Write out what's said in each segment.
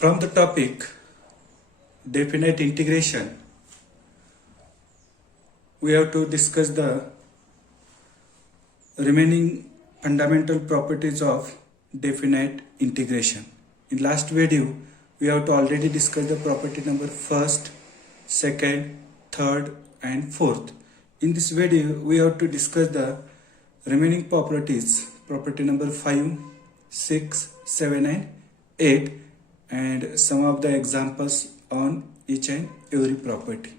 From the topic definite integration, we have to discuss the remaining fundamental properties of definite integration. In last video, we have to already discuss the property number first, second, third and fourth. In this video, we have to discuss the remaining properties, property number 5, 6, 7 and 8, and some of the examples on each and every property.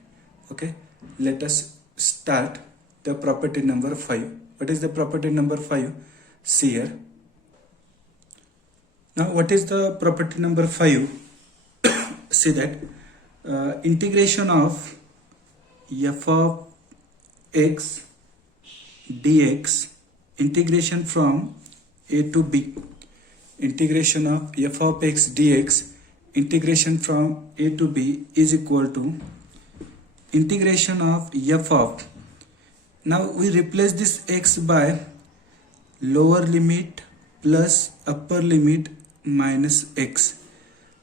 Okay, let us start the property number 5. What is the property number 5? See here. Now what is the property number 5? See that integration of f of x dx, integration from a to b, integration of f of x dx, integration from a to b is equal to integration of f of, now we replace this x by lower limit plus upper limit minus x.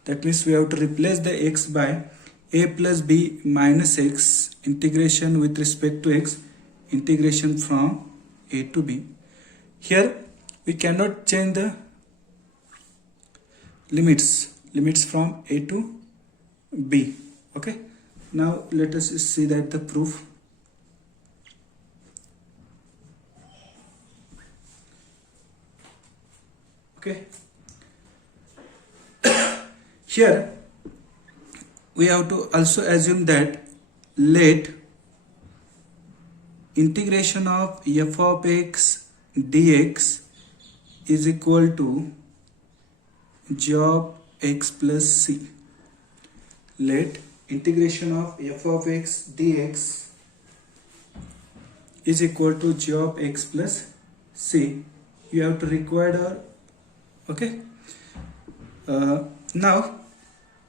That means we have to replace the x by a plus b minus x, integration with respect to x, integration from a to b. Here we cannot change the limits from a to b. Okay, now let us see that the proof. Okay, here we have to also assume that let integration of f of x dx is equal to g of x plus c. Let integration of f of x dx is equal to g of x plus c. You have to require okay. Now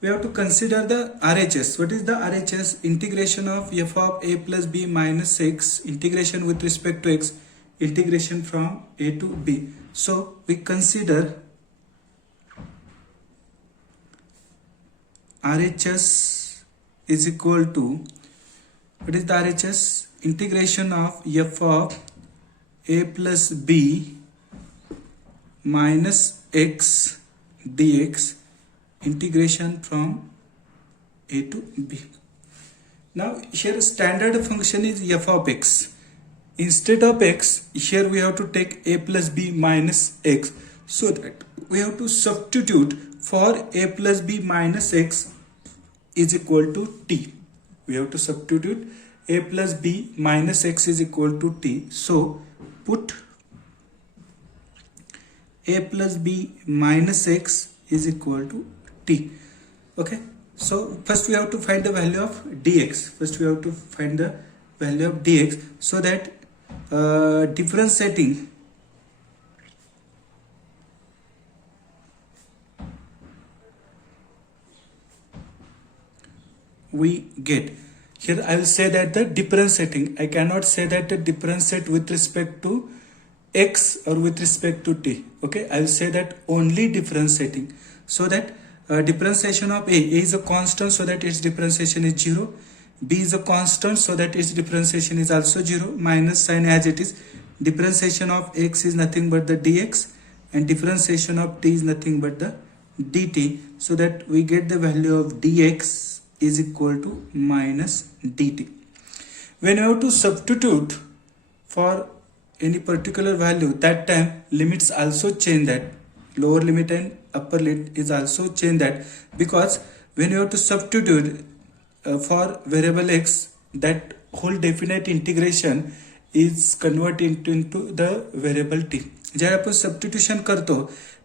we have to consider the RHS. What is the RHS? Integration of f of a plus b minus x, integration with respect to x, integration from a to b. So we consider RHS is equal to, what is the RHS? Integration of f of a plus b minus x dx, integration from a to b. Now here standard function is f of x. Instead of x, here we have to take a plus b minus x, so that we have to substitute for a plus b minus x is equal to t. We have to substitute a plus b minus x is equal to t. So put a plus b minus x is equal to t. Okay, so first we have to find the value of dx. First we have to find the value of dx, so that differentiating we get. Here I will say that the differentiating, I cannot say that the differentiate with respect to x or with respect to t. Okay, I will say that only differentiating, so that differentiation of a is a constant, so that its differentiation is 0, b is a constant, so that its differentiation is also 0, minus sign as it is. Differentiation of x is nothing but the dx, and differentiation of t is nothing but the dt, so that we get the value of dx is equal to minus dt. When you have to substitute for any particular value, that time limits also change, that lower limit and upper limit is also change, that because when you have to substitute for variable x, that whole definite integration is converted into the variable t. जेव्हा आपण substitution करतो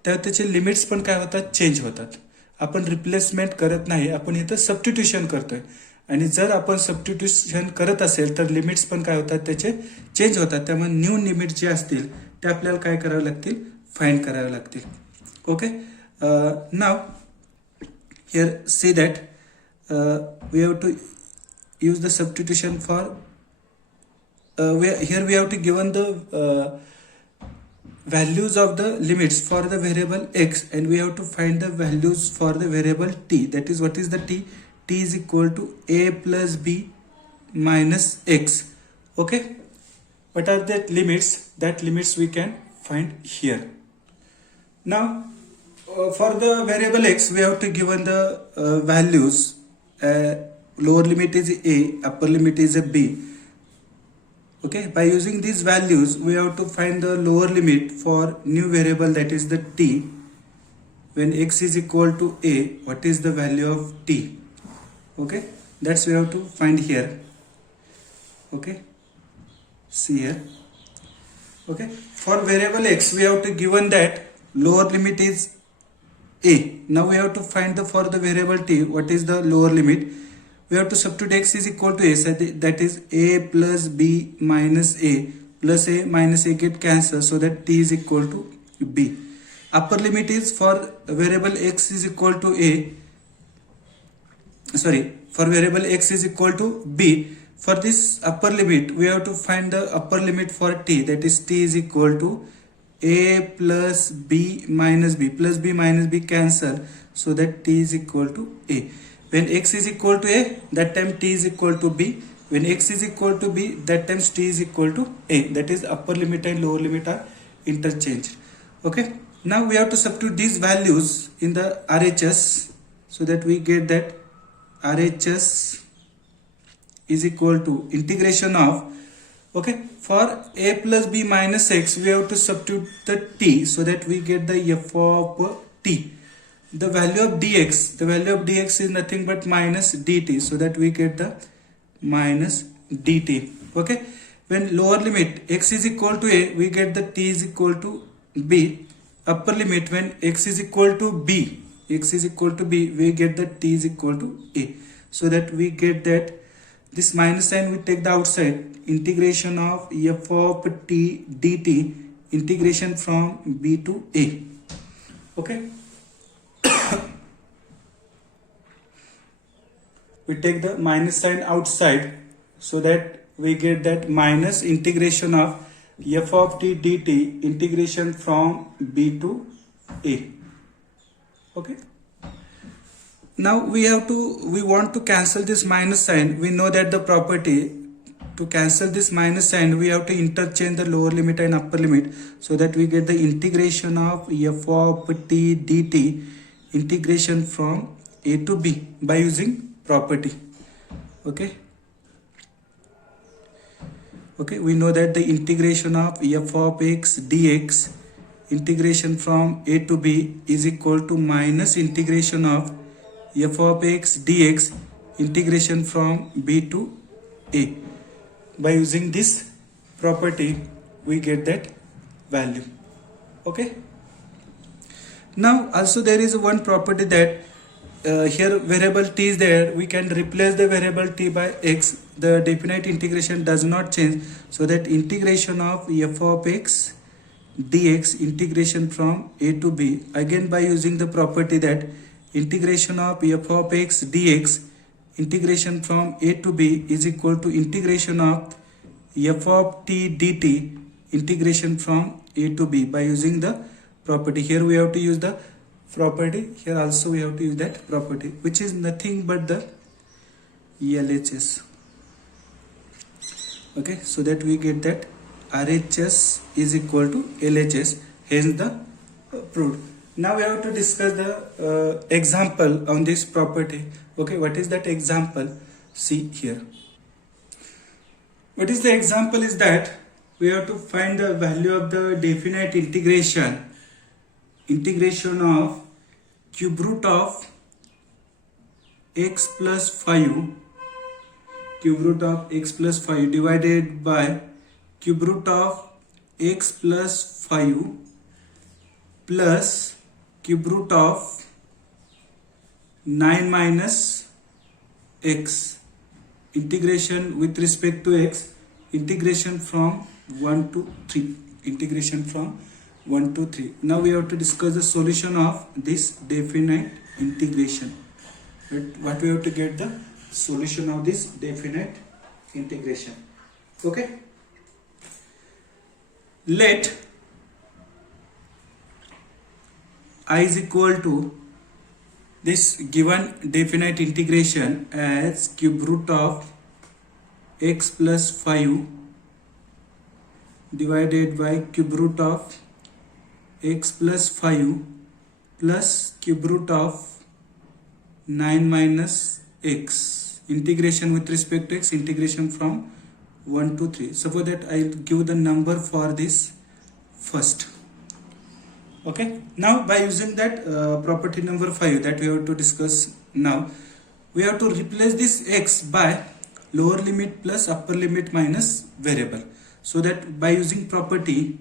तेव्हा त्याचे limits पण काय होतात, change होतात. आपण रिप्लेसमेंट करत नाही, आपण इथं सबस्टिट्यूशन करतोय. आणि जर आपण सबस्टिट्यूशन करत असेल तर लिमिट्स पण काय होतात, त्याचे चेंज होतात. त्यामुळे न्यू लिमिट जे असतील ते आपल्याला काय करावे लागतील, फाइंड करावे लागतील. Okay, now here see that we have to use the substitution for here we have to given the values of the limits for the variable x, and we have to find the values for the variable t. That is, what is the t? T is equal to a plus b minus x. Okay, what are the limits? That limits we can find here. Now for the variable x, we have to given the values. Lower limit is a, upper limit is a b. Okay, by using these values, we have to find the lower limit for new variable, that is the t. When x is equal to a, what is the value of t? Okay, that's we have to find here. Okay, see here. Okay, for variable x, we have to given that lower limit is a. Now we have to find the for the variable t, what is the lower limit? We have to substitute x is equal to a, so that is a plus b minus a, plus a minus a get cancelled, so that t is equal to b. Upper limit is for variable x is equal to a, for variable x is equal to b. For this upper limit, we have to find the upper limit for t, that is t is equal to a plus b minus b, plus b minus b cancel, so that t is equal to a. When x is equal to a, that time t is equal to b. When x is equal to b, that times t is equal to a. That is upper limit and lower limit are interchanged. Okay, now we have to substitute these values in the RHS, so that we get that RHS is equal to integration of, okay, for a plus b minus x, we have to substitute the t, so that we get the f of t. The value of dx is nothing but minus dt, so that we get the minus dt. Okay, when lower limit x is equal to a, we get the t is equal to b. Upper limit, when x is equal to b, we get the t is equal to a, so that we get that this minus sign we take the outside. Integration of f of t dt, integration from b to a. Okay, we take the minus sign outside, so that we get that minus integration of f of t dt, integration from b to a. Okay, now we want to cancel this minus sign. We know that the property to cancel this minus sign, we have to interchange the lower limit and upper limit, so that we get the integration of f of t dt, integration from a to b by using property. Okay, we know that the integration of f of x dx, integration from a to b, is equal to minus integration of f of x dx, integration from b to a. By using this property, we get that value. Okay, now also there is one property that here variable t is there, we can replace the variable t by x. The definite integration does not change, so that integration of f of x dx, integration from a to b, again by using the property that integration of f of x dx, integration from a to b, is equal to integration of f of t dt, integration from a to b, by using the property. Here we have to use the property, here also we have to use that property, which is nothing but the LHS. Okay, so that we get that RHS is equal to LHS, hence the proved. Now we have to discuss the example on this property. Okay, what is that example? See here. What is the example is that we have to find the value of the definite integration of cube root of x plus 5, cube root of x plus 5 divided by cube root of x plus 5 plus cube root of 9 minus x, integration with respect to x, integration from 1 to 3, integration from 1 to 3. Now we have to discuss the solution of this definite integration. What we have to get the solution of this definite integration. Okay, let I is equal to this given definite integration as cube root of x plus 5 divided by cube root of x plus 5 plus cube root of 9 minus x, integration with respect to x, integration from 1 to 3. Suppose that I give the number for this first. Okay, now by using that property number 5 that we have to discuss now, we have to replace this x by lower limit plus upper limit minus variable. So that by using property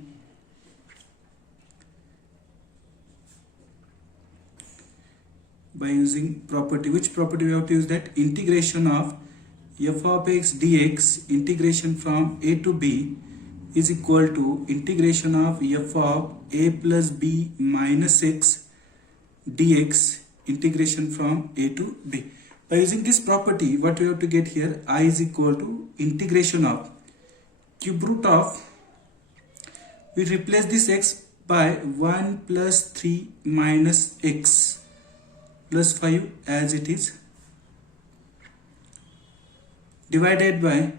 which property we have to use, that integration of f of x dx, integration from a to b is equal to integration of f of a plus b minus x dx, integration from a to b. By using this property, what we have to get here, I is equal to integration of cube root of, we replace this x by 1 plus 3 minus x plus 5 as it is, divided by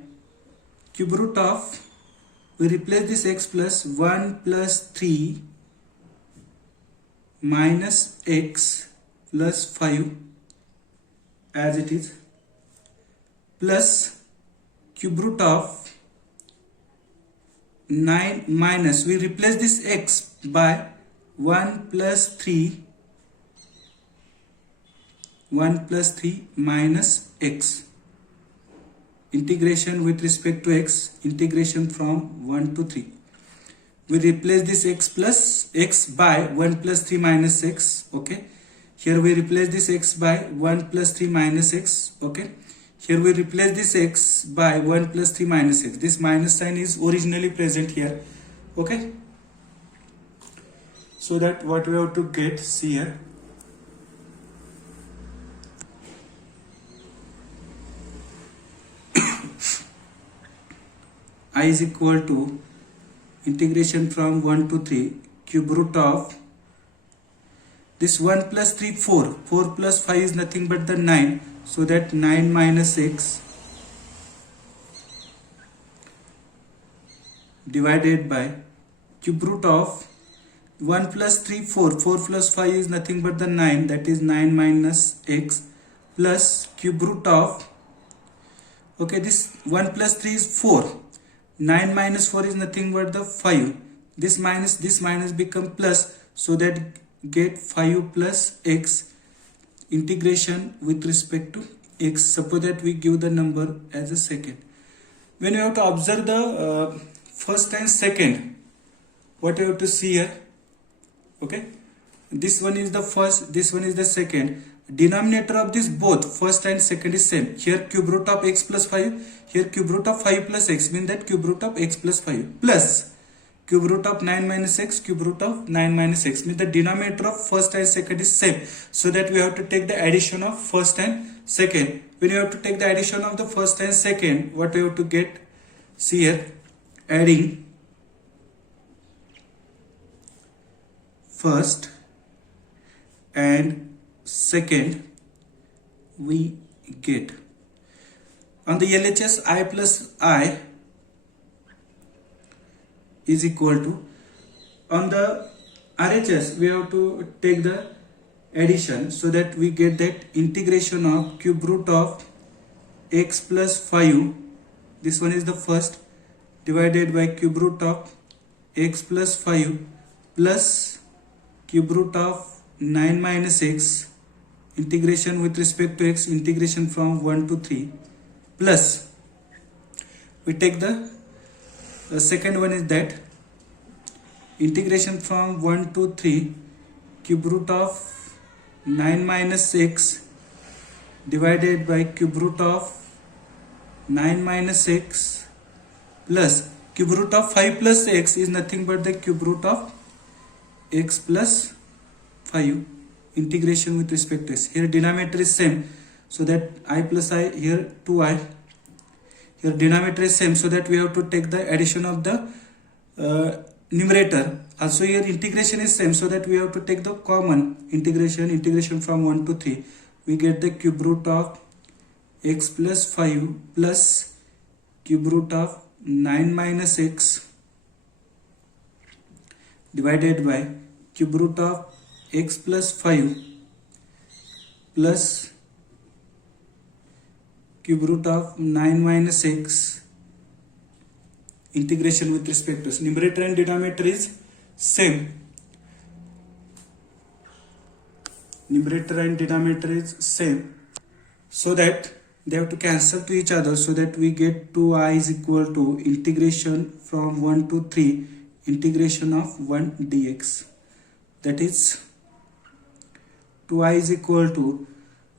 cube root of, we replace this x plus 1 plus 3 minus x plus 5 as it is, plus cube root of 9 minus, we replace this x by 1 plus 3 minus x, integration with respect to x, integration from 1 to 3. We replace this x plus x by 1 plus 3 minus x. Okay, here we replace this x by 1 plus 3 minus x. Okay, here we replace this x by 1 plus 3 minus x. This minus sign is originally present here. Okay, so that what we have to get, see here, I is equal to integration from 1 to 3 cube root of this 1 plus 3 4 plus 5 is nothing but the 9, so that 9 minus x divided by cube root of 1 plus 3 4 plus 5 is nothing but the 9, that is 9 minus x, plus cube root of, okay, this 1 plus 3 is 4, 9 minus 4 is nothing but the 5, this minus become plus, so that get 5 plus x, integration with respect to x. Suppose that we give the number as a second. When you have to observe the first and second, what you have to see here, okay, this one is the first, this one is the second. Denominator of this both first and second is same. Here cube root of x plus 5, here cube root of 5 plus x, means that cube root of x plus 5 plus cube root of 9 minus x, cube root of 9 minus x, means the denominator of first and second is same. So that we have to take the addition of first and second. When you have to take the addition of the first and second, what we have to get, see here, adding first and second, we get on the LHS I plus I is equal to, on the RHS we have to take the addition, so that we get that integration of cube root of x plus 5, this one is the first, divided by cube root of x plus 5 plus cube root of 9 minus x, integration with respect to x, integration from 1 to 3, plus we take the second one is that integration from 1 to 3 cube root of 9 minus x divided by cube root of 9 minus x plus cube root of 5 plus x is nothing but the cube root of x plus 5, integration with respect to x. Here denominator is same, so that I plus I, here 2i, here denominator is same, so that we have to take the addition of the numerator. Also here integration is same, so that we have to take the common integration from 1 to 3. We get the cube root of x plus 5 plus cube root of 9 minus x divided by cube root of x plus 5 plus cube root of 9 minus x integration with respect to numerator and denominator is same. Numerator and denominator is same, so that they have to cancel to each other, so that we get 2i is equal to integration from 1 to 3 integration of 1 dx. That is 2i is equal to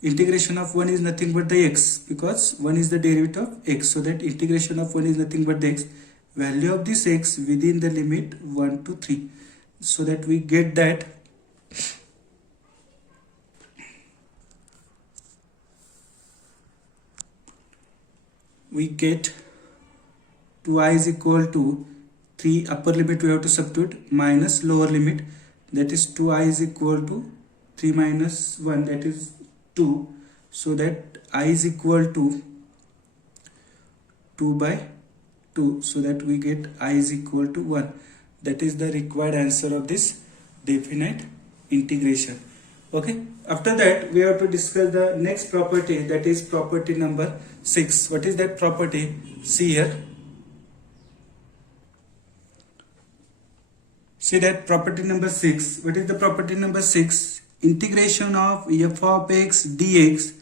integration of 1 is nothing but the x, because 1 is the derivative of x, so that integration of 1 is nothing but the x, value of this x within the limit 1 to 3, so that we get that we get 2i is equal to 3, upper limit we have to substitute, minus lower limit, that is 2i is equal to 3 minus 1, that is 2, so that I is equal to 2 by 2, so that we get I is equal to 1. That is the required answer of this definite integration. Okay, after that we have to discuss the next property, that is property number 6. What is that property? See here. See that property number 6. What is the property number 6? Integration of f of x dx,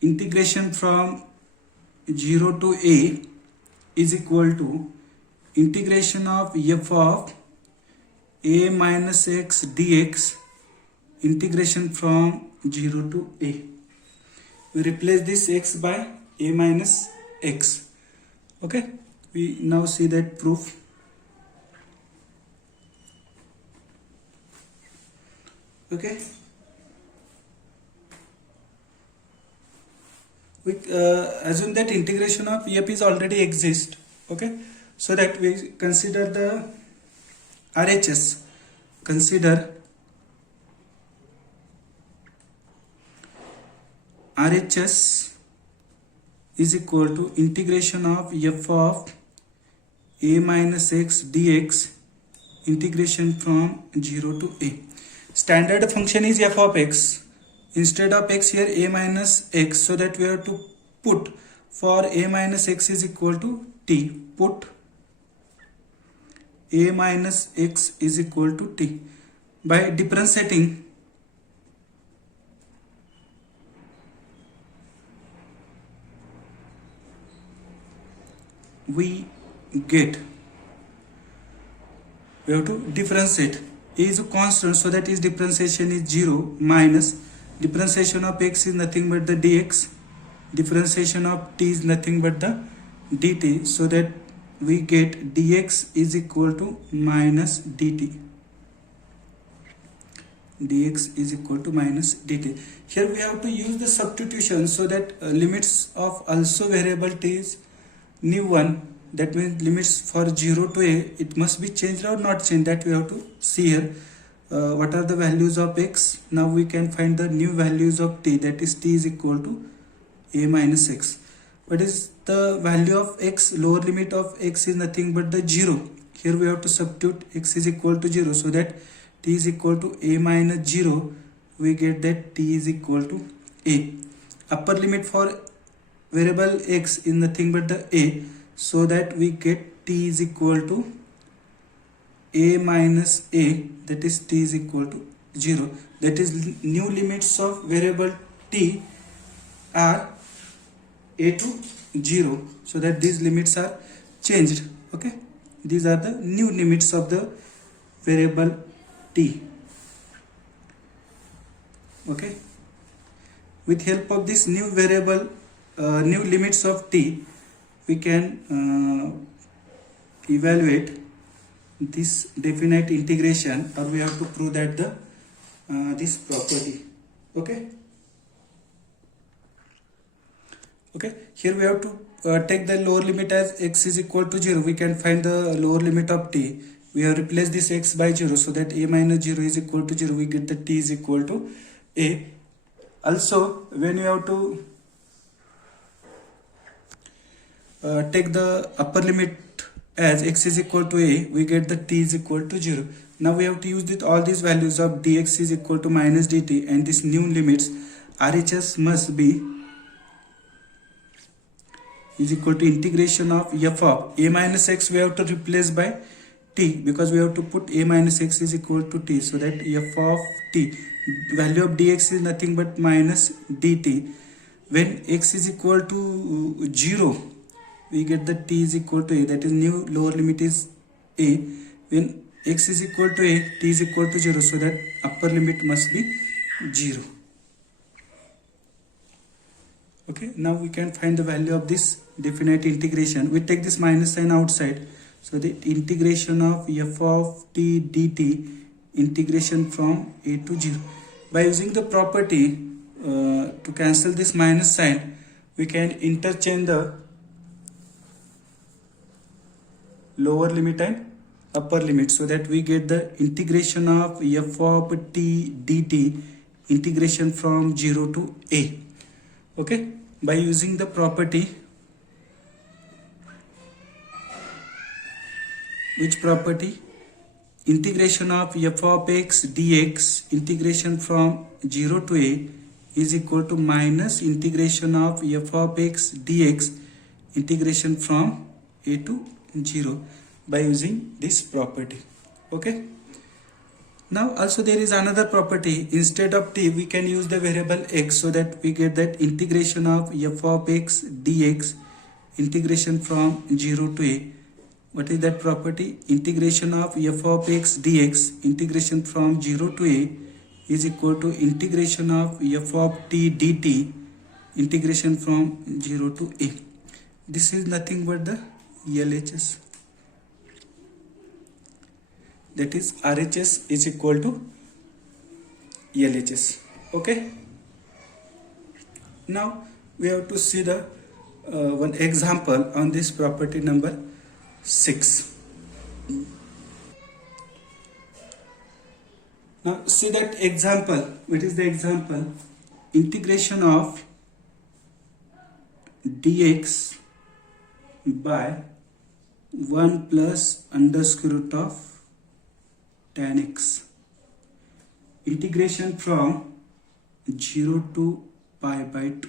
integration from 0 to a is equal to integration of f of a minus x dx, integration from 0 to a. We replace this x by a minus x. Okay, we now see that proof. Okay, we assume that integration of f is already exist. Okay, so that we consider the RHS. Consider RHS is equal to integration of f of a minus x dx, integration from 0 to a. Standard function is f of x. Instead of x here a minus x, so that we have to put for a minus x is equal to t. Put a minus x is equal to t. By differentiating, we have to differentiate. A is a constant, so that is differentiation is 0 minus differentiation of x is nothing but the dx, differentiation of t is nothing but the dt, so that we get dx is equal to minus dt. Dx is equal to minus dt. Here we have to use the substitution, so that limits of also variable t is new one. That means limits for 0 to a, it must be changed or not changed, that we have to see here. What are the values of x? Now we can find the new values of t, that is t is equal to a minus x. What is the value of x? Lower limit of x is nothing but the 0. Here we have to substitute x is equal to 0, so that t is equal to a minus 0. We get that t is equal to a. Upper limit for variable x is nothing but the a, so that we get t is equal to a minus a, that is t is equal to 0. That is new limits of variable t are a to 0, so that these limits are changed. Okay, these are the new limits of the variable t. Okay, with help of this new variable, new limits of t, we can evaluate this definite integration, or we have to prove that the this property. Okay, here we have to take the lower limit as x is equal to 0. We can find the lower limit of t. we have replaced this x by 0, so that a minus 0 is equal to 0. We get the t is equal to a. Also, when you have to take the upper limit as x is equal to a, we get the t is equal to 0. Now we have to use all these values of dx is equal to minus dt, and this new limits RHS must be is equal to integration of f of a minus x. We have to replace by t, because we have to put a minus x is equal to t, so that f of t, value of dx is nothing but minus dt. When x is equal to 0, we get the t is equal to a, that is new lower limit is a. When x is equal to a, t is equal to 0, so that upper limit must be 0. Okay, now we can find the value of this definite integration. We take this minus sign outside, so the integration of f of t dt, integration from a to 0. By using the property to cancel this minus sign, we can interchange the lower limit and upper limit, so that we get the integration of f of t dt, integration from 0 to a. Okay, by using the property, which property? Integration of f of x dx, integration from 0 to a, is equal to minus integration of f of x dx, integration from a to 0, by using this property. Okay. Now also there is another property. Instead of t, we can use the variable x, so that we get that integration of f of x dx, integration from 0 to a. What is that property? Integration of f of x dx, integration from 0 to a, is equal to integration of f of t dt, integration from 0 to a. This is nothing but the LHS. That is RHS is equal to LHS. Okay. Now we have to see the one example on this property number 6. Now see that example. What is the example? Integration of dx by 1 plus under square root of tan x, integration from 0 to pi by 2,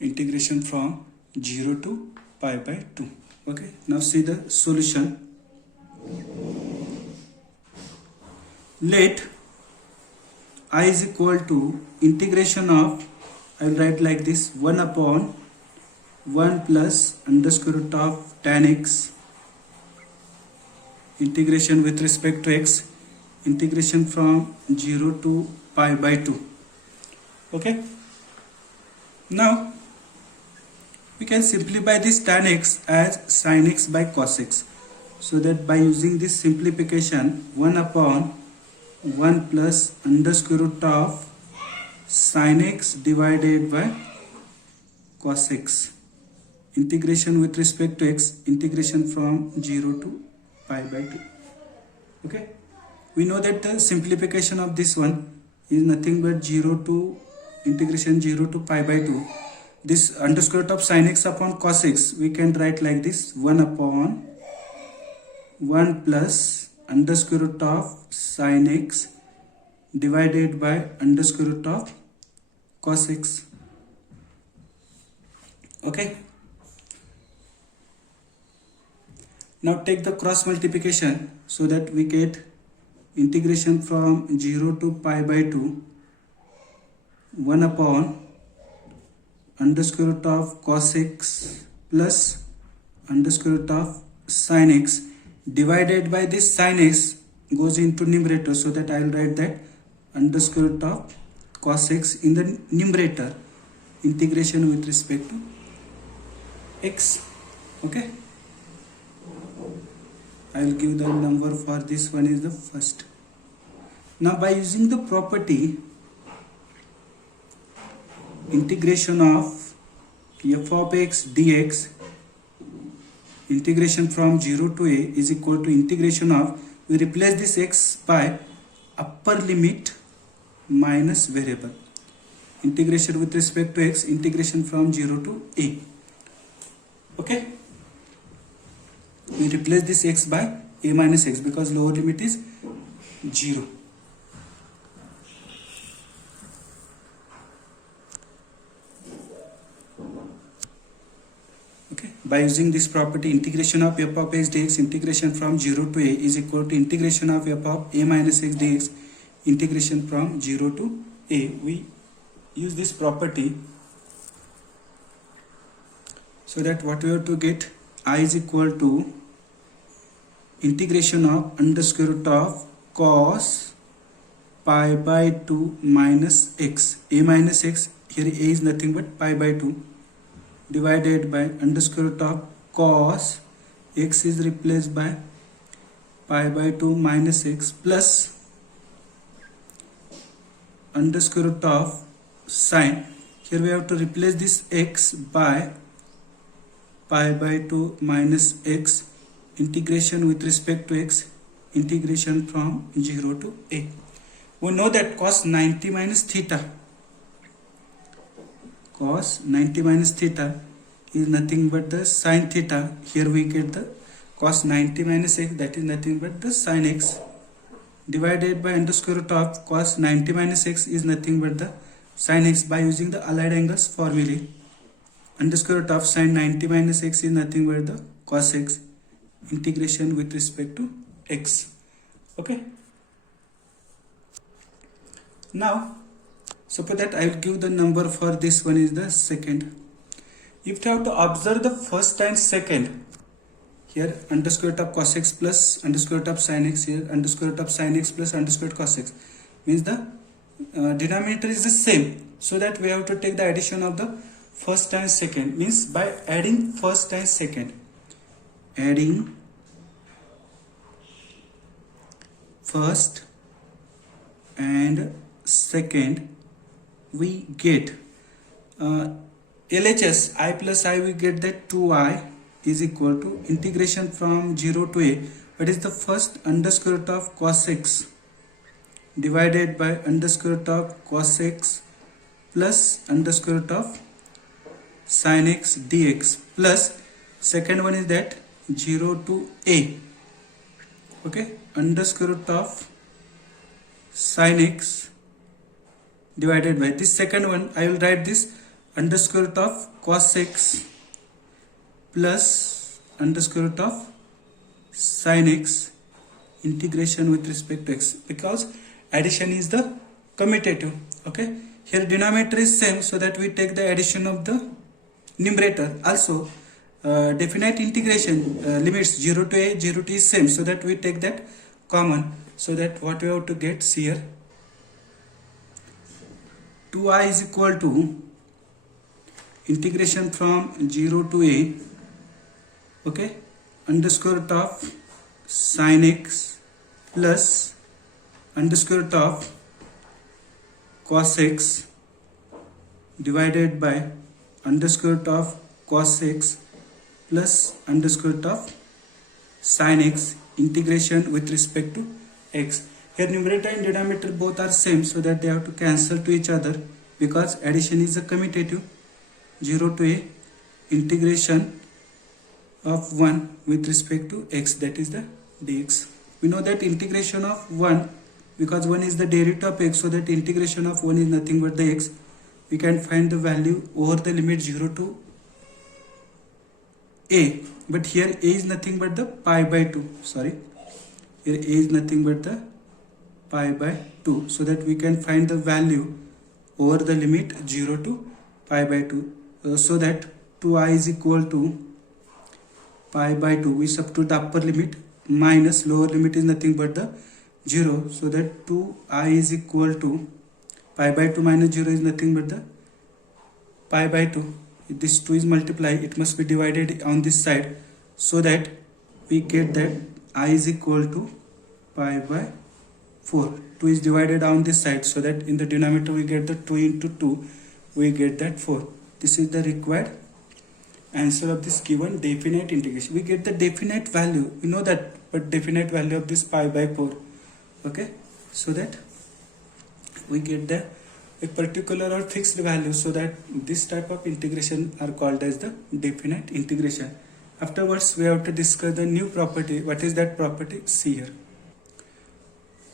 integration from 0 to pi by 2. Okay, now see the solution. Let I is equal to integration of, I will write like this, 1 upon 1 plus under square root of tan x, integration with respect to x, integration from 0 to pi by 2. Okay. Now we can simplify this tan x as sin x by cos x, so that by using this simplification, 1 upon 1 plus under square root of sin x divided by cos x, integration with respect to x, integration from 0 to pi by 2. Okay, we know that the simplification of this one is nothing but 0 to integration 0 to pi by 2. This under square root of sin x upon cos x, we can write like this, 1 upon 1 plus under square root of sin x divided by under square root of cos x. Okay. Now take the cross multiplication, so that we get integration from 0 to pi by 2, 1 upon under square root of cos x plus under square root of sin x divided by this sin x goes into numerator, so that I will write that under square root of cos x in the numerator, integration with respect to x. Okay, I will give the number for this one is the first. Now by using the property integration of f of x dx, integration from 0 to a is equal to integration of, we replace this x by upper limit minus variable. Integration with respect to x, integration from 0 to a. Okay, we replace this x by a minus x because lower limit is 0. Okay, by using this property, integration of f of x dx, integration from 0 to a is equal to integration of f of a minus x dx, integration from 0 to a. We use this property so that what we have to get, I is equal to integration of under square root of cos pi by 2 minus x, a minus x, here a is nothing but pi by 2, divided by under square root of cos x is replaced by pi by 2 minus x plus under square root of sine. Here we have to replace this x by pi by 2 minus x, integration with respect to x, integration from 0 to a. We know that cos 90 minus theta, cos 90 minus theta is nothing but the sine theta. Here we get the cos 90 minus x, that is nothing but the sine x, divided by under square root of cos 90 minus x is nothing but the sine x. By using the allied angles formulae, under square root of sine 90 minus x is nothing but the cos x, integration with respect to x. Okay, now suppose that I will give the number for this one is the second. If you have to observe the first and second, here under square root of cos x plus under square root of sin x, here under square root of sin x plus under square root cos x, means the denominator is the same, so that we have to take the addition of the first and second. Means by adding first and second, adding first and second, we get LHS I plus I, we get that 2i is equal to integration from 0 to a, what is the first under square root of cos x divided by under square root of cos x plus under square root of sin x dx, plus second one is that 0 to a, okay, under square root of sin x divided by this second one, I will write this under square root of cos x plus under square root of sin x, integration with respect to x, because addition is the commutative. Okay, here denominator is same, so that we take the addition of the numerator. Also definite integration limits 0 to a, 0 to is same, so that we take that common, so that what we have to get here, 2i is equal to integration from 0 to a, okay, under square root of sin x plus under square root of cos x divided by under square root of cos x plus under square root of sin x, integration with respect to x. Here numerator and denominator both are same, so that they have to cancel to each other, because addition is a commutative. 0 to a, integration of 1 with respect to x, that is the dx. We know that integration of 1, because 1 is the derivative of x, so that integration of 1 is nothing but the x. We can find the value over the limit 0 to a, but here a is nothing but the pi by 2, sorry, here a is nothing but the pi by 2, so that we can find the value over the limit 0 to pi by 2, so that 2i is equal to pi by 2, we substitute the upper limit minus lower limit is nothing but the 0, so that 2i is equal to pi by 2 minus 0 is nothing but the pi by 2. If this 2 is multiplied, it must be divided on this side, so that we get that I is equal to pi by 4. 2 is divided on this side, so that in the denominator we get the 2 into 2, we get that 4. This is the required answer of this given definite integration. We get the definite value, we know that, but definite value of this pi by 4. Okay, so that we get the a particular or fixed value, so that this type of integration are called as the definite integration. Afterwards we have to discuss the new property. What is that property? See here.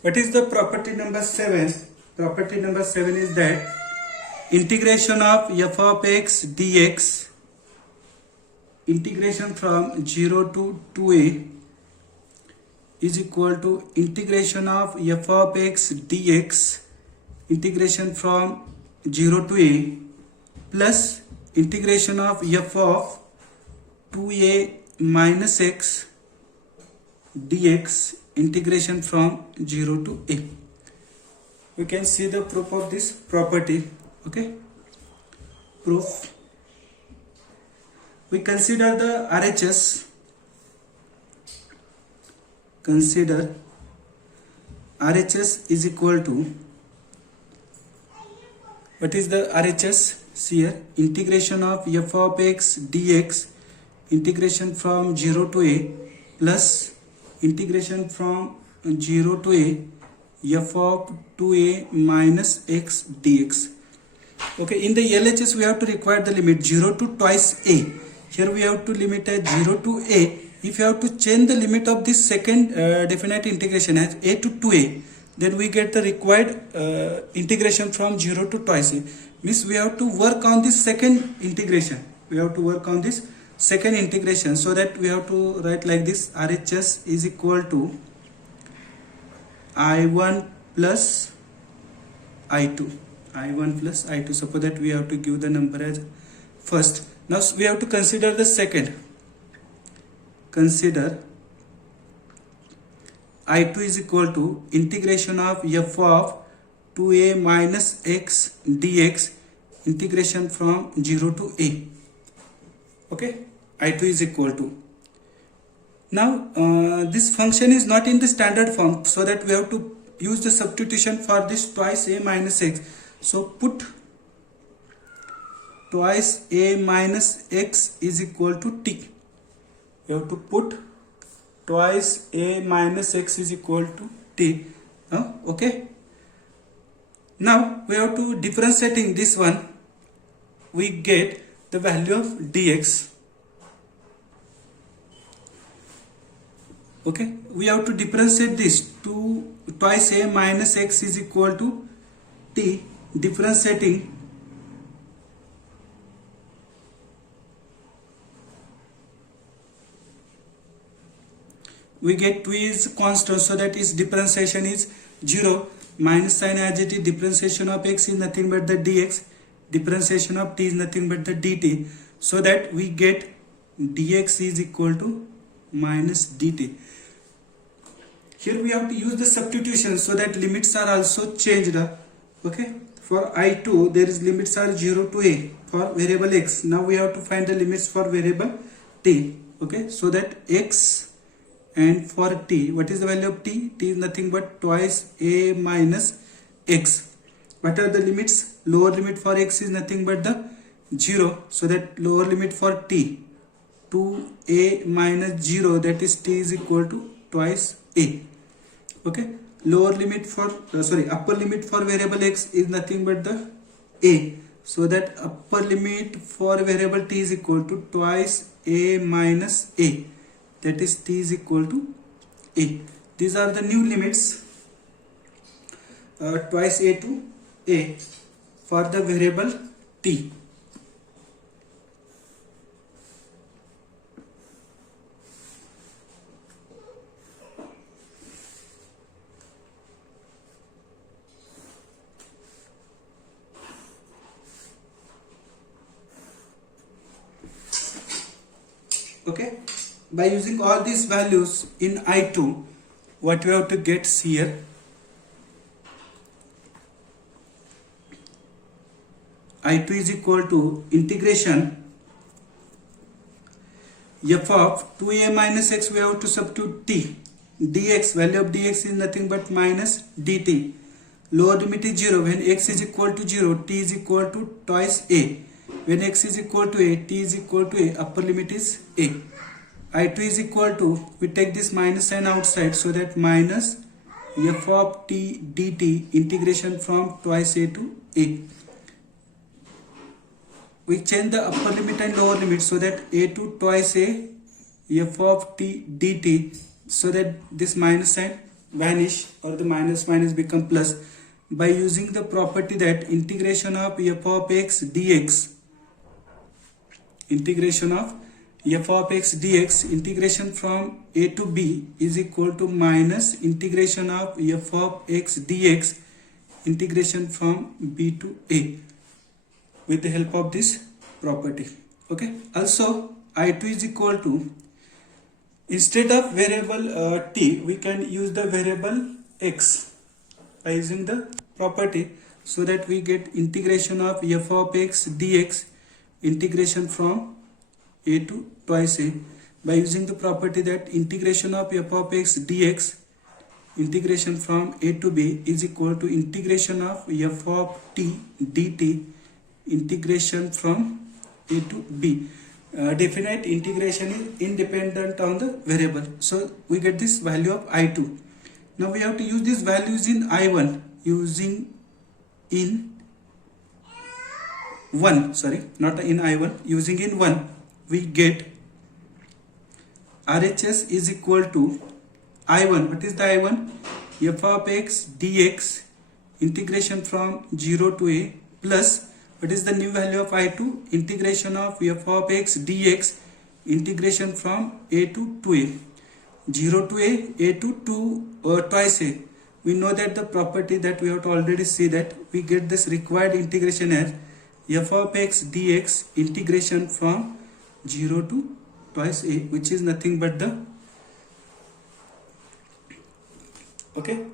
What is the property number 7? Property number 7 is that integration of f of x dx, integration from 0 to 2a is equal to integration of f of x dx, integration from 0 to a, plus integration of f of 2a minus x dx, integration from 0 to a. We can see the proof of this property. Okay, proof. We consider the RHS. Consider RHS is equal to, what is the RHS? See here, integration of f of x dx, integration from 0 to a, plus integration from 0 to a f of 2a minus x dx. Okay, in the LHS we have to require the limit 0 to twice a. Here we have to limit as 0 to a. If you have to change the limit of this second definite integration as a to 2a, then we get the required integration from 0 to twice a. Means we have to work on this second integration. We have to work on this second integration, so that we have to write like this: RHS is equal to I1 plus I2. I1 plus I2. Suppose that we have to give the number as first. Now we have to consider the second. Consider I2 is equal to integration of f of 2a minus x dx, integration from 0 to a. Okay, I2 is equal to. Now this function is not in the standard form, so that we have to use the substitution for this twice a minus x. So put twice a minus x is equal to t. We have to put twice a minus x is equal to t. Okay. Now we have to differentiating this one. We get the value of dx. Okay, we have to differentiate this to twice a minus x is equal to t. Differentiating, we get 2 is constant, so that is differentiation is 0. Minus sign as it is, differentiation of x is nothing but the dx, differentiation of t is nothing but the dt, so that we get dx is equal to minus dt. Here we have to use the substitution, so that limits are also changed. Okay, for I2 there is limits are 0 to a for variable x. Now we have to find the limits for variable t. Okay, so that x, and for t, what is the value of t? T is nothing but twice a minus x. What are the limits? Lower limit for x is nothing but the 0, so that lower limit for t 2a minus 0, that is t is equal to twice a. Okay, lower limit for upper limit for variable x is nothing but the a, so that upper limit for variable t is equal to twice a minus a, that is t is equal to a. These are the new limits, twice a to a for the variable t. Okay, by using all these values in I2, what we have to get here, I2 is equal to integration f of 2a minus x, we have to substitute t, dx, value of dx is nothing but minus dt. Lower limit is 0, when x is equal to 0, t is equal to twice a. when x is equal to a, t is equal to a, upper limit is a. I2 is equal to, we take this minus sign outside, so that minus f of t dt integration from twice a to a. We change the upper limit and lower limit, so that a to twice a f of t dt, so that this minus sign vanish, or the minus become plus, by using the property that integration of f of x dx, integration of f of x dx, integration from a to b is equal to minus integration of f of x dx, integration from b to a, with the help of this property. Okay. Also, I2 is equal to, instead of variable t, we can use the variable x by using the property, so that we get integration of f of x dx, integration from a to twice a, by using the property that integration of f of x dx, integration from a to b is equal to integration of f of t dt, integration from a to b. Definite integration is independent on the variable, so we get this value of I2. Now we have to use these values in I1, using in 1, sorry, not in I1, using in 1, we get RHS is equal to I1. What is the I1? f of x dx, integration from 0 to a, plus, what is the new value of I2? Integration of f of x dx, integration from a to 2a. 0 to a to twice a. We know that the property that we have to already see, that we get this required integration as f of x dx, integration from 0 to twice a, which is nothing but the, okay,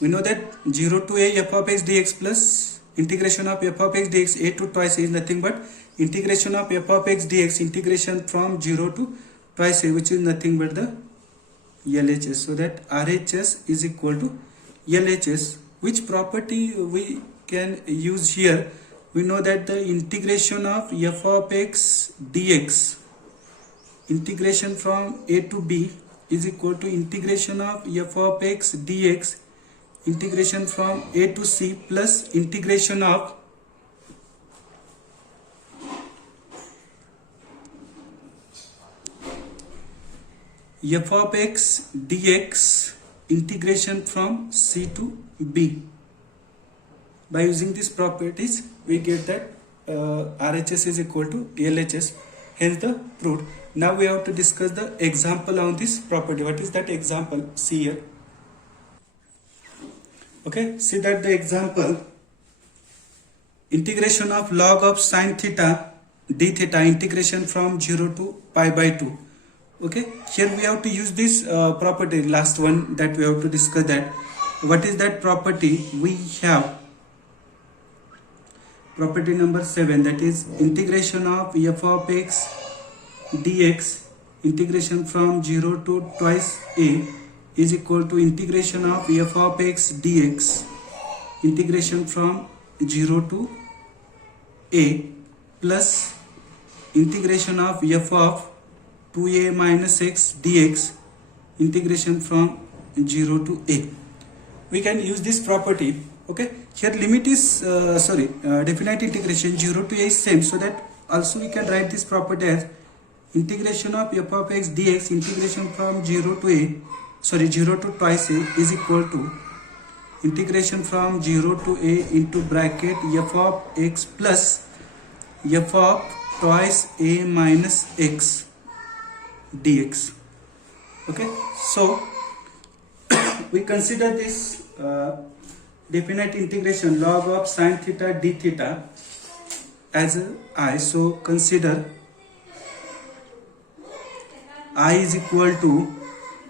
we know that 0 to a f of x dx plus integration of f of x dx a to twice a is nothing but integration of f of x dx, integration from 0 to twice a, which is nothing but the LHS. So that RHS is equal to LHS. Which property we can use here? We know that the integration of f of x dx, integration from a to b is equal to integration of f of x dx, integration from a to c, plus integration of f of x dx, integration from c to b. By using these properties, we get that RHS is equal to LHS, hence the proved. Now we have to discuss the example on this property. What is that example? See here. Okay, see that the example, integration of log of sine theta d theta, integration from 0 to pi by 2. Okay, here we have to use this property, last one that we have to discuss. That what is that property? We have property number 7, that is integration of f of x dx, integration from 0 to twice a is equal to integration of f of x dx, integration from 0 to a, plus integration of f of 2a minus x dx, integration from 0 to a. We can use this property. Okay, here limit is definite integration 0 to a is same, so that also we can write this property as integration of f of x dx, integration from 0 to a, 0 to twice a is equal to integration from 0 to a into bracket f of x plus f of twice a minus x dx. Okay, so we consider this definite integration log of sine theta d theta as I. So consider I is equal to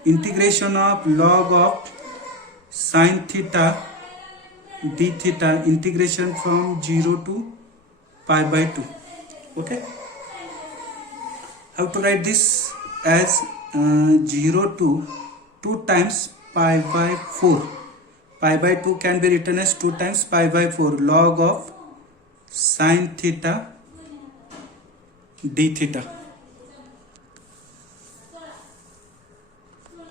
integration of log of sine theta d theta, integration from 0 to pi by 2. Okay, how to write this? As 0 to 2 times pi by 4. Pi by 2 can be written as 2 times pi by 4 log of sine theta d theta.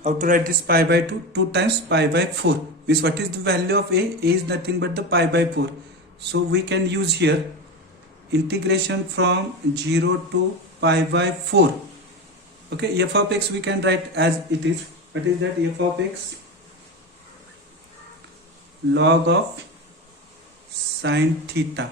How to write this? Pi by 2, 2 times pi by 4. Means what is the value of a? A is nothing but the pi by 4. So we can use here integration from 0 to pi by 4. Okay, f of x we can write as it is. What is that? F of x log of sine theta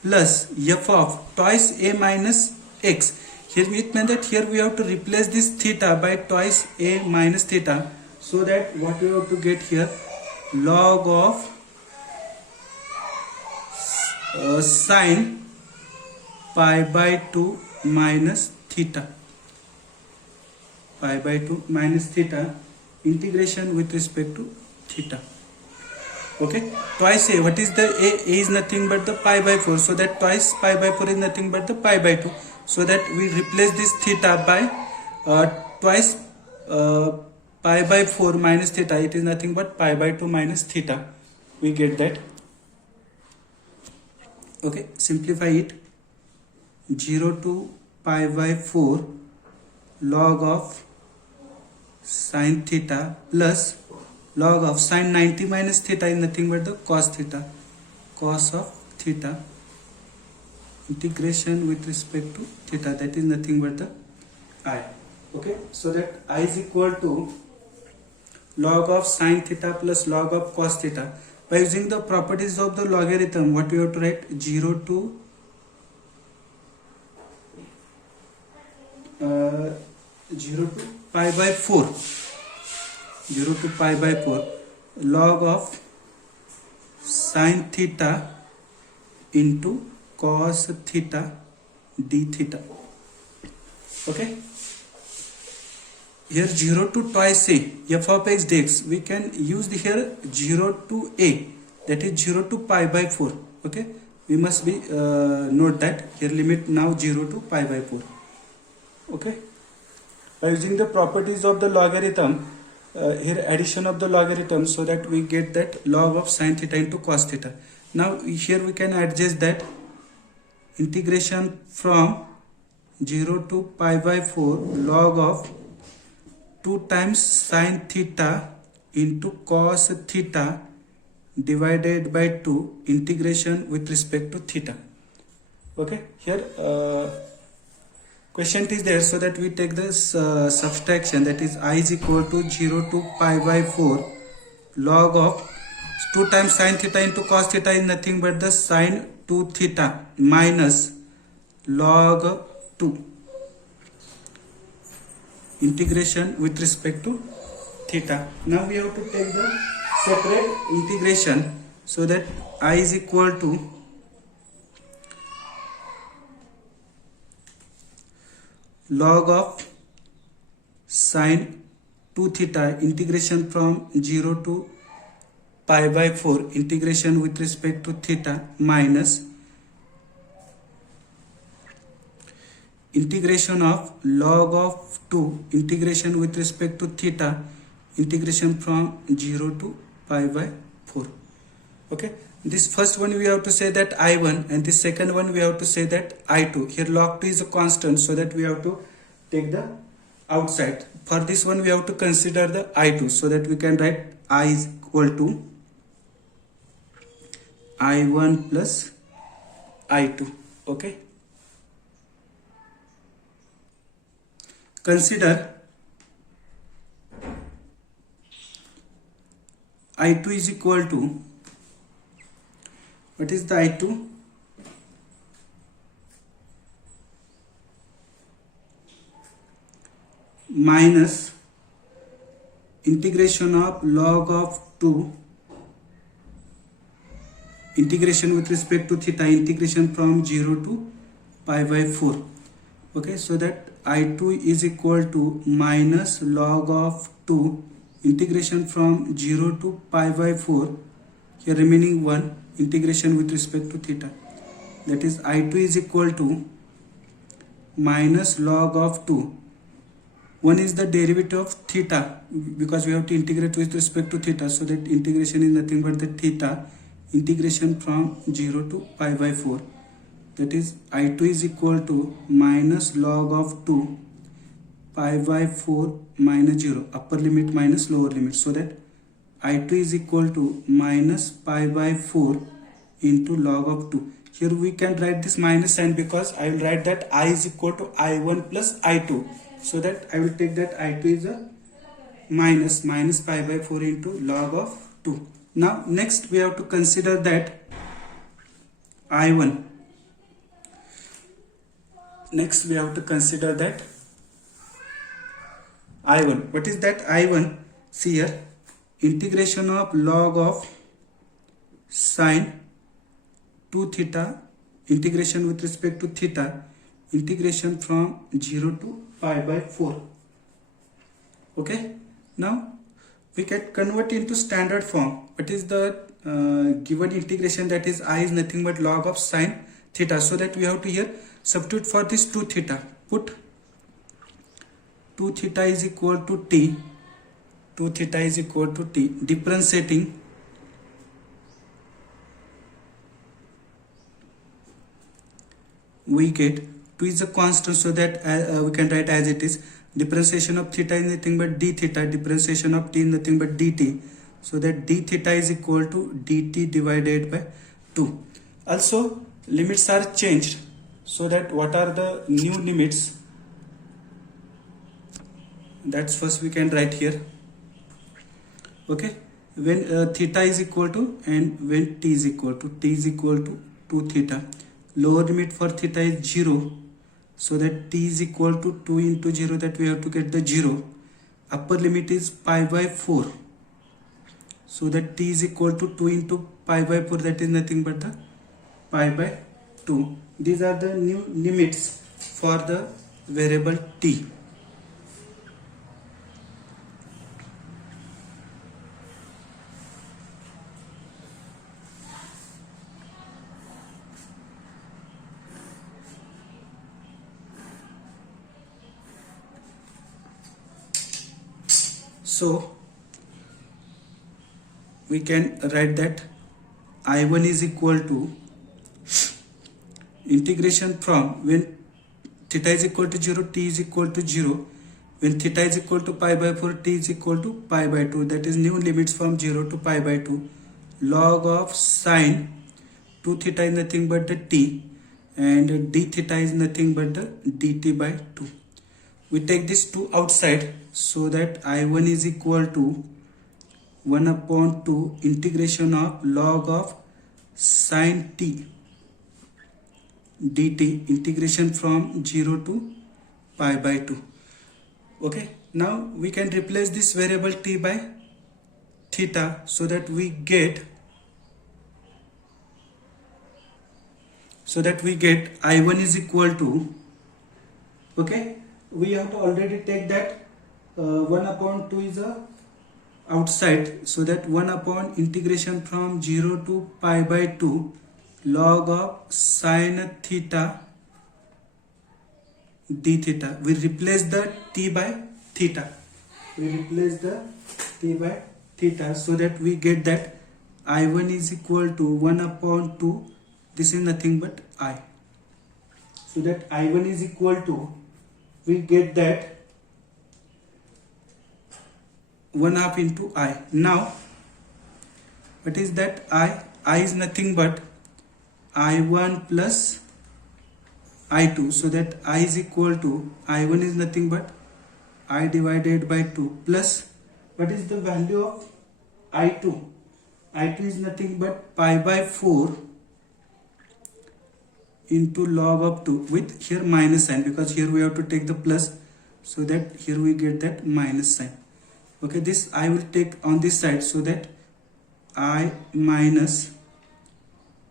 plus f of twice a minus x. Here it means that here we have to replace this theta by twice a minus theta, so that what we have to get here, log of sine pi by 2 minus theta. Pi by 2 minus theta, integration with respect to theta. Okay, twice a, what is the a? A is nothing but the pi by 4, so that twice pi by 4 is nothing but the pi by 2, so that we replace this theta by twice pi by 4 minus theta. It is nothing but pi by 2 minus theta. We get that. Okay, simplify it. 0 to pi by 4 log of sine theta plus log of sine 90 minus theta is nothing but the cos theta. Cos of theta, integration with respect to theta, that is nothing but the I. Okay, so that I is equal to log of sine theta plus log of cos theta. By using the properties of the logarithm, what we have to write? 0 to 0 to pi by 4. 0 to pi by 4 log of sine theta into cos theta d theta. Okay, here 0 to twice a f of x dx, we can use the here 0 to a, that is 0 to pi by 4. Okay, we must be note that here limit now 0 to pi by 4. Okay, by using the properties of the logarithm, here addition of the logarithm, so that we get that log of sine theta into cos theta. Now here we can adjust that integration from 0 to pi by 4 log of 2 times sine theta into cos theta divided by 2 integration with respect to theta. Okay, here quotient is there, so that we take this subtraction, that is I is equal to 0 to pi by 4 log of 2 times sine theta into cos theta is nothing but the sine 2 theta minus log 2 integration with respect to theta. Now we have to take the separate integration, so that I is equal to log of sine 2 theta integration from 0 to pi by 4 integration with respect to theta minus integration of log of 2 integration with respect to theta integration from 0 to pi by 4. Okay, this first one we have to say that I1, and this second one we have to say that I2. Here log 2 is a constant, so that we have to take the outside. For this one we have to consider the I2, so that we can write I is equal to I1 plus I2. Okay, consider I2 is equal to, what is the I2? Minus integration of log of 2 integration with respect to theta integration from 0 to pi by 4. Okay, so that I2 is equal to minus log of 2 integration from 0 to pi by 4, here remaining 1 integration with respect to theta, that is I2 is equal to minus log of 2. One is the derivative of theta, because we have to integrate with respect to theta, so that integration is nothing but the theta integration from 0 to pi by 4, that is I2 is equal to minus log of 2 pi by 4 minus 0, upper limit minus lower limit, so that I2 is equal to minus pi by 4 into log of 2. Here we can write this minus sign because I will write that I is equal to I1 plus I2, so that I will take that I2 is a minus pi by 4 into log of 2. Now next we have to consider that I1. Next we have to consider that I1. What is that I1? See here, integration of log of sine 2 theta, integration with respect to theta, integration from 0 to pi by 4. Okay, now we can convert into standard form. What is the given integration? That is I is nothing but log of sine theta, so that we have to here substitute for this 2 theta. Put 2 theta is equal to t, 2 theta is equal to t, differentiating we get 2 is a constant, so that we can write as it is. Differentiation of theta is nothing but d theta, differentiation of t is nothing but dt, so that d theta is equal to dt divided by 2. Also limits are changed, so that what are the new limits? That's first we can write here. Okay, when theta is equal to and when t is equal to 2 theta, lower limit for theta is 0, so that t is equal to 2 into 0, that we have to get the 0. Upper limit is pi by 4, so that t is equal to 2 into pi by 4, that is nothing but the pi by 2. These are the new limits for the variable t. So we can write that I1 is equal to integration from when theta is equal to 0, t is equal to 0, when theta is equal to pi by 4, t is equal to pi by 2, that is new limits from 0 to pi by 2, log of sine 2 theta is nothing but the t, and d theta is nothing but the dt by 2. We take this 2 outside, so that I1 is equal to 1 upon 2 integration of log of sine t dt, integration from 0 to pi by 2. Okay, now we can replace this variable t by theta, so that we get I1 is equal to, okay, we have to already take that 1 upon 2 is a outside, so that 1 upon integration from 0 to pi by 2 log of sine theta d theta. We replace the t by theta, so that we get that I1 is equal to 1 upon 2, this is nothing but I, so that I1 is equal to, we get that 1/2 into I. Now what is that I? I is nothing but I1 plus I2, so that I is equal to, I1 is nothing but I divided by 2 plus, what is the value of I2? I2 is nothing but pi by 4 into log of 2 with here minus sign, because here we have to take the plus, so that here we get that minus sign. Okay, this I will take on this side, so that I minus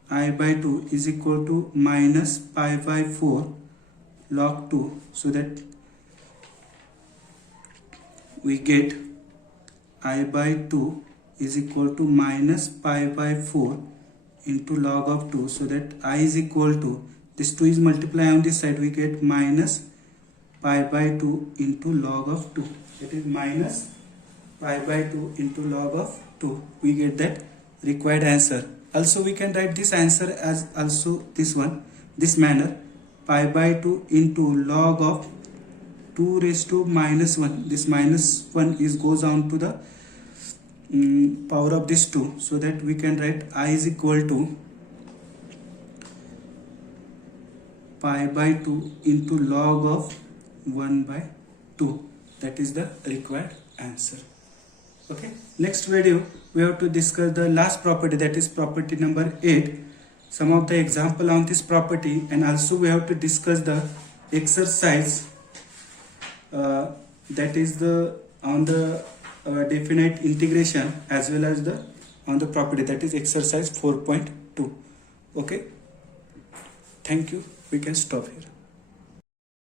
I by 2 is equal to minus pi by 4 log 2, so that we get I by 2 is equal to minus pi by 4 into log of 2, so that I is equal to, this 2 is multiplied on this side, we get minus pi by 2 into log of 2, that is minus pi by 2 into log of 2. We get that required answer. Also we can write this answer as also this one, this manner, pi by 2 into log of 2 raised to minus 1. This minus 1 is goes down to the power of this 2, so that we can write I is equal to pi by 2 into log of 1 by 2. That is the required answer. Okay, next video we have to discuss the last property, that is property number 8, some of the example on this property, and also we have to discuss the exercise that is the on the definite integration, as well as the on the property, that is exercise 4.2. okay, thank you, we can stop here.